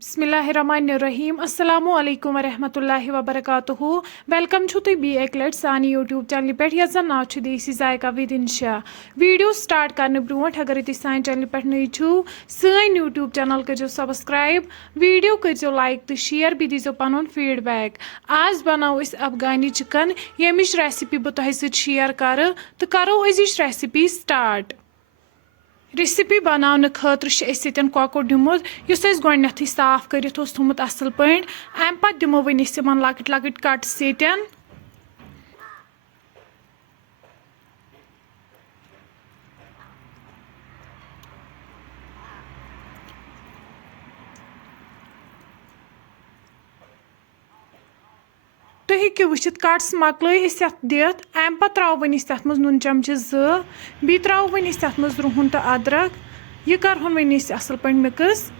बिस्मिल्लाहिर्रहमानिर्रहीम अस्सलामु अलैकुम वरहमतुल्लाहि वबरकातुहू वेलकम छु तुम बी एक लट सान यूट्यूब चैनल पे यस जन नाव छु देसी जायका विद इंशा वीडियो स्टार्ट करने ब्रोट अगर तुम सान चैनल पे नई छु सान यूट्यूब चैनल करो सब्सक्राइब वीडियो करो लाइक तो शेयर भी दीजो पन फीडबैक। आज बनाओ अफगानी चिकन यमिच रेसिपी बह तुह शेयर कर तो करो अजिच रेसिपी स्टार्ट। रेसिपी बनाने खतर कॉकर दिमुत गोडनेथी साफ कर थोमुत असल पे अम पे दिमो वन लकट लकट कट्स यन तुम हेकु वुचित कट्स मकल दिथ अम पे त्रो वन तथ मज नून चमचे बी त्रो वन तथ मज रुहन तो अदरक यह करहन वन असल पे मिक्स।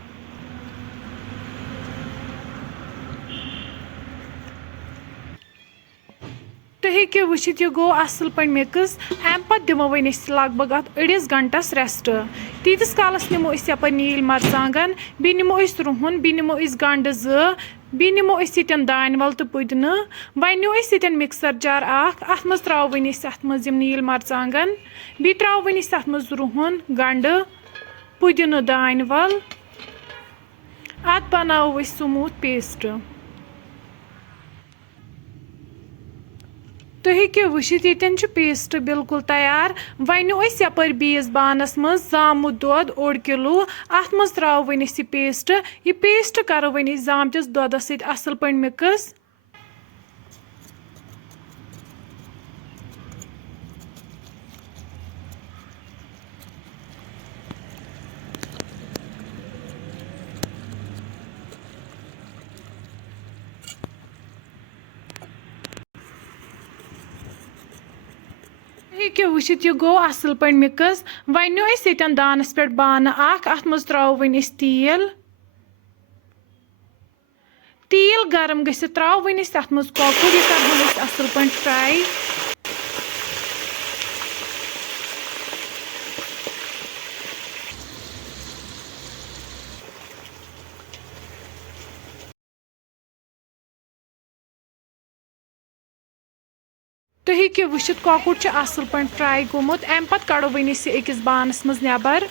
तुम हेकु वुचित यह गो असल पे मिक्स अम पे दिमो वन लग भग अत अड़िस घंटस रेस्ट तीतिस कालस निमो यप नील मरचांगन बी निमो रुहन बी निमो गंड बी निमो यन दान वल तो पुदन वन नो यन मिक्सर जार अत मज त्रो वन अत मज नील मरचांगन बी त्रो वन अत मज रुहन गंड पुदन दान वल अत बनाओ स्मूथ पेस्ट। तुम हेकु वुचित यन पेस्ट बिल्कुल तैयार वनो यप बीस बानस मज जामुत दोद 1 किलो अत मज त्रो वन यह पेस्ट करो वन जामतिस दोदस सत असल पे मिक्स। हेकु वुचित यह गो असल पे मिक्स वनो यन दानस पे बान अत मज त्रो वन तेल गरम गसित त्रो वन तथ मज कॉकर यह कर असल पे फ्राई। तुम हेकु वुचित कॉकर असल पे फ्राई गोमुत अम पे कड़ो वन अकिस बानस मज नेबर।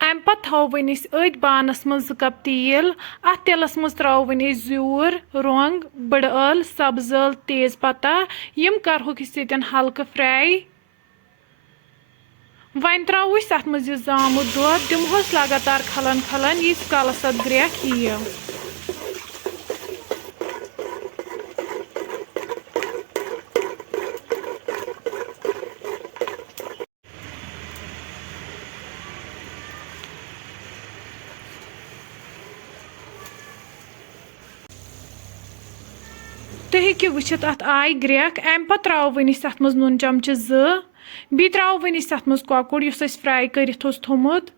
अम पे थो वन अद बानस मज 2 कप तेल अत तेलस मज त्रो वन जूर रोंग बड़ ٲल सब्ज ٲल तेज पत्ता यम करहोक यन हल्क फ्राई। वन त्रोस अत मज जामुत दोद दिमहोस लगातार खलन खलन यीस कालस अत ग्रेख यी। तुम हेकु वुचित अत आय ग्रेख अम पे त्रो वन अत मज नून चमचे बी त्रो वन अत मज कॉकर युस फ्राई कर थोमुत।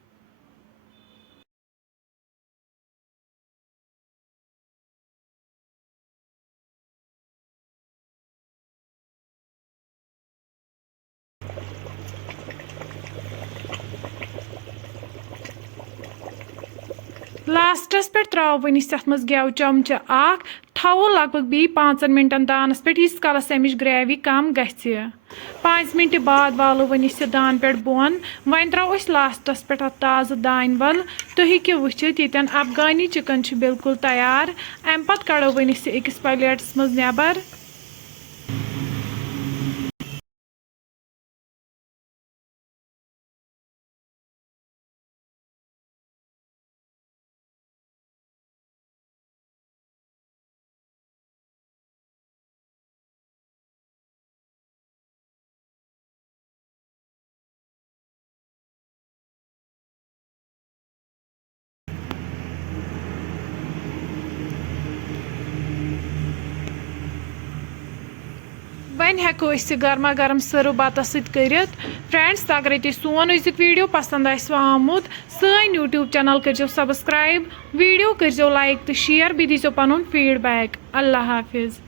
लास्टस पे त्रो वन अत मज गेव चमचे थो लगभग बी 5 मिनटन दानस पे यीस कालस अमिच ग्रेवी कम गि 5 मिनट बाद वालो वन यह दान पे बोन वन त्रो लास्टस पे ताज़ दान वल। तुम हेकु वुचित यन अफगानी चिकन बिल्कुल तैयार अम पे कड़ो वन अकिस प्लेटस मज नेबर। वन हेको गर्मा गर्म सर्व बतस कर। फ्रेंड्स अगर तुम सोन अजुक वीडियो पसंद आमुत सान यूट्यूब चैनल करो सब्सक्राइब वीडियो करो लाइक तो शेयर भी दीजो पन फीडबैक। अल्लाह हाफिज़।